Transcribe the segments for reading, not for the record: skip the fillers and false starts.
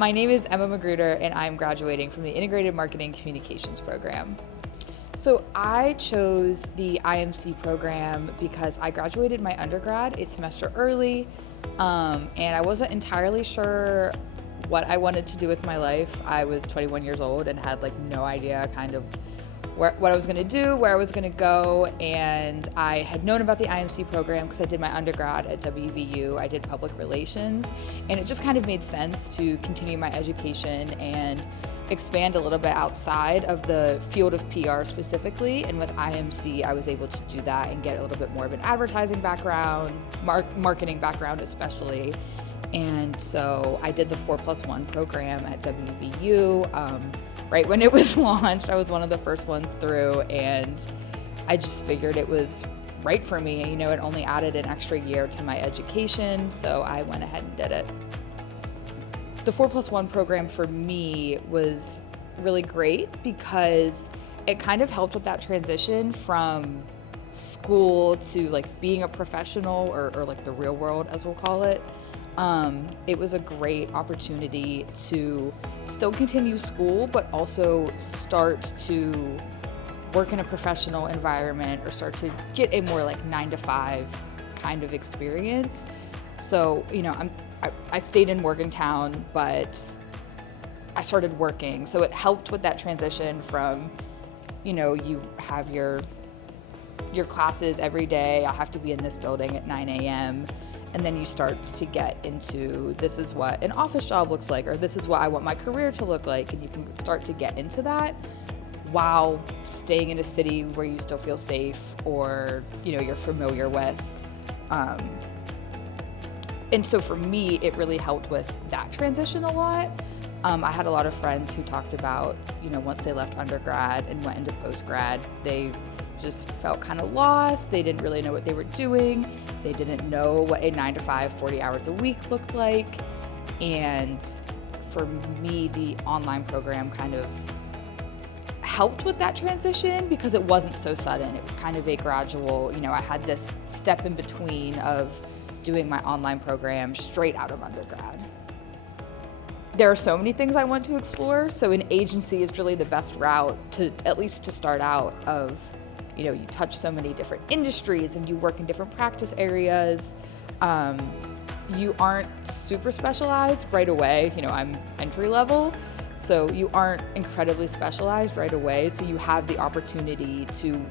My name is Emma Magruder, and I'm graduating from the Integrated Marketing Communications program. So I chose the IMC program because I graduated my undergrad a semester early, and I wasn't entirely sure what I wanted to do with my life. I was 21 years old and had no idea kind of what I was going to do, where I was going to go, and I had known about the IMC program because I did my undergrad at WVU. I did public relations, and it just kind of made sense to continue my education and expand a little bit outside of the field of PR specifically. And with IMC, I was able to do that and get a little bit more of an advertising background, marketing background especially. And so I did the 4+1 program at WVU. Right when it was launched, I was one of the first ones through, and I just figured it was right for me. It only added an extra year to my education, so I went ahead and did it. The 4+1 program for me was really great because it kind of helped with that transition from school to being a professional or the real world, as we'll call it. It was a great opportunity to still continue school, but also start to work in a professional environment or start to get a more 9-to-5 kind of experience. So, I stayed in Morgantown, but I started working. So it helped with that transition from, you have your classes every day. I have to be in this building at 9 a.m. And then you start to get into, this is what an office job looks like, or this is what I want my career to look like. And you can start to get into that while staying in a city where you still feel safe or, you're familiar with. And so for me, it really helped with that transition a lot. I had a lot of friends who talked about, once they left undergrad and went into postgrad, they just felt kind of lost. They didn't really know what they were doing. They didn't know what a 9-to-5, 40 hours a week looked like. And for me, the online program kind of helped with that transition because it wasn't so sudden. It was kind of a gradual, I had this step in between of doing my online program straight out of undergrad. There are so many things I want to explore, so an agency is really the best route to, at least to start out of, you touch so many different industries and you work in different practice areas. You aren't super specialized right away. I'm entry level, so you aren't incredibly specialized right away. So you have the opportunity to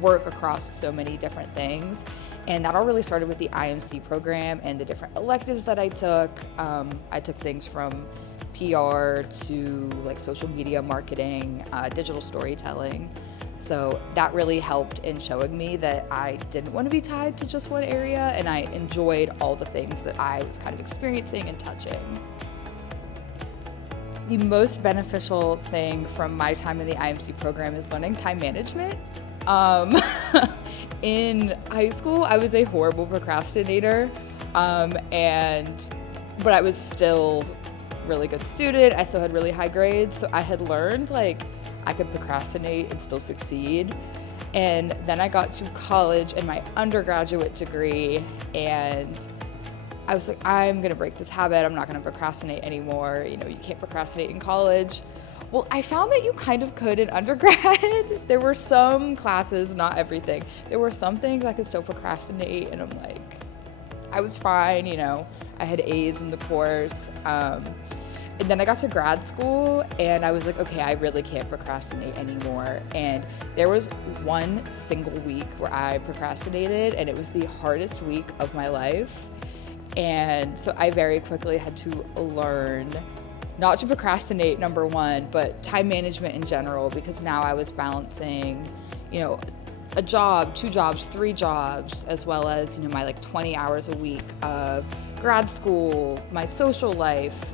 work across so many different things. And that all really started with the IMC program and the different electives that I took. I took things from PR to social media marketing, digital storytelling. So that really helped in showing me that I didn't want to be tied to just one area, and I enjoyed all the things that I was kind of experiencing and touching. The most beneficial thing from my time in the IMC program is learning time management. In high school, I was a horrible procrastinator, but I was still a really good student. I still had really high grades, so I had learned I could procrastinate and still succeed. And then I got to college and my undergraduate degree, and I was like, I'm gonna break this habit. I'm not gonna procrastinate anymore. You can't procrastinate in college. Well, I found that you kind of could in undergrad. There were some classes, not everything. There were some things I could still procrastinate, and I was fine, I had A's in the course. And then I got to grad school and I was like, okay, I really can't procrastinate anymore. And there was one single week where I procrastinated, and it was the hardest week of my life. And so I very quickly had to learn not to procrastinate, number one, but time management in general, because now I was balancing, a job, 2 jobs, 3 jobs, as well as, my 20 hours a week of grad school, my social life,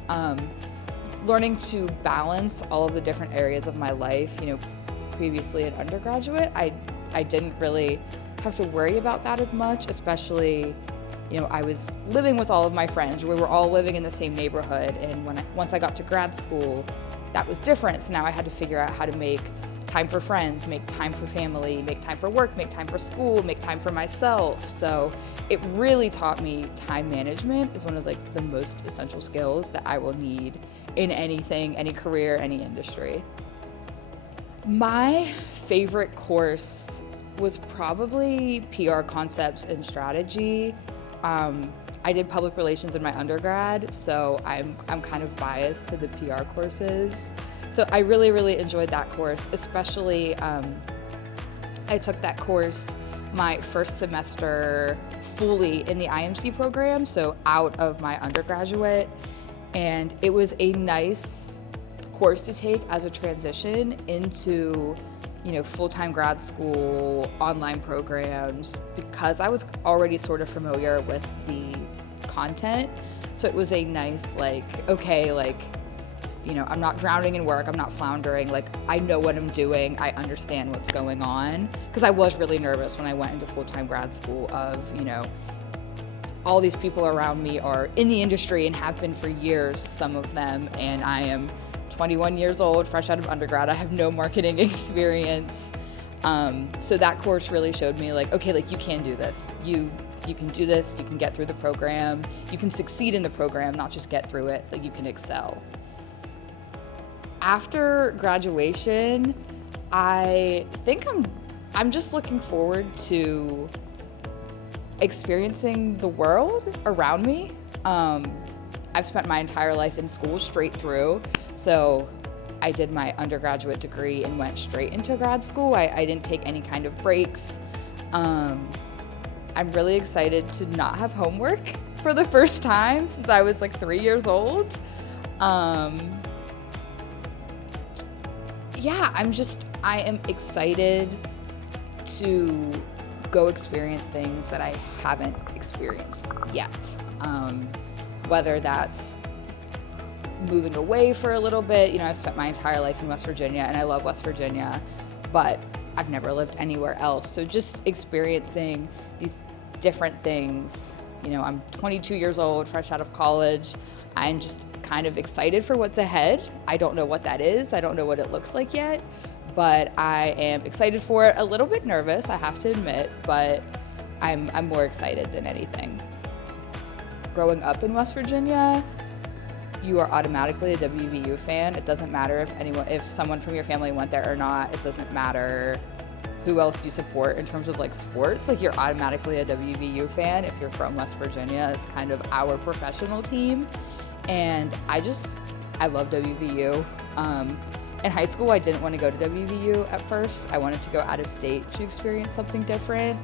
learning to balance all of the different areas of my life. Previously an undergraduate, I didn't really have to worry about that as much, especially, I was living with all of my friends. We were all living in the same neighborhood, and once I got to grad school, that was different. So now I had to figure out how to make time for friends, make time for family, make time for work, make time for school, make time for myself. So it really taught me time management is one of like the most essential skills that I will need in anything, any career, any industry. My favorite course was probably PR concepts and strategy. I did public relations in my undergrad, so I'm kind of biased to the PR courses. So I really, really enjoyed that course, especially I took that course my first semester fully in the IMC program, so out of my undergraduate. And it was a nice course to take as a transition into, full-time grad school, online programs, because I was already sort of familiar with the content. So it was a nice, I'm not drowning in work, I'm not floundering, I know what I'm doing, I understand what's going on. Because I was really nervous when I went into full-time grad school of, all these people around me are in the industry and have been for years, some of them, and I am 21 years old, fresh out of undergrad. I have no marketing experience. So that course really showed me you can do this. You can do this, you can get through the program, you can succeed in the program, not just get through it, you can excel. After graduation, I think I'm just looking forward to experiencing the world around me. I've spent my entire life in school straight through, so I did my undergraduate degree and went straight into grad school. I didn't take any kind of breaks. I'm really excited to not have homework for the first time since I was 3 years old. I am excited to go experience things that I haven't experienced yet. Whether that's moving away for a little bit. I spent my entire life in West Virginia and I love West Virginia, but I've never lived anywhere else. So just experiencing these different things. I'm 22 years old, fresh out of college. I'm just kind of excited for what's ahead. I don't know what that is. I don't know what it looks like yet, but I am excited for it. A little bit nervous, I have to admit, but I'm more excited than anything. Growing up in West Virginia, you are automatically a WVU fan. It doesn't matter if someone from your family went there or not. It doesn't matter who else you support in terms of sports. You're automatically a WVU fan if you're from West Virginia. It's kind of our professional team. And I love WVU. In high school, I didn't want to go to WVU at first. I wanted to go out of state to experience something different.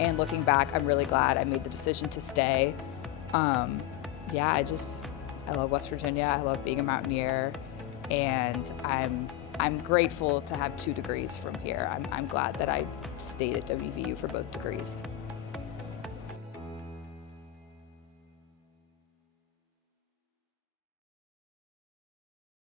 And looking back, I'm really glad I made the decision to stay. I love West Virginia. I love being a mountaineer, and I'm grateful to have 2 degrees from here. I'm glad that I stayed at WVU for both degrees.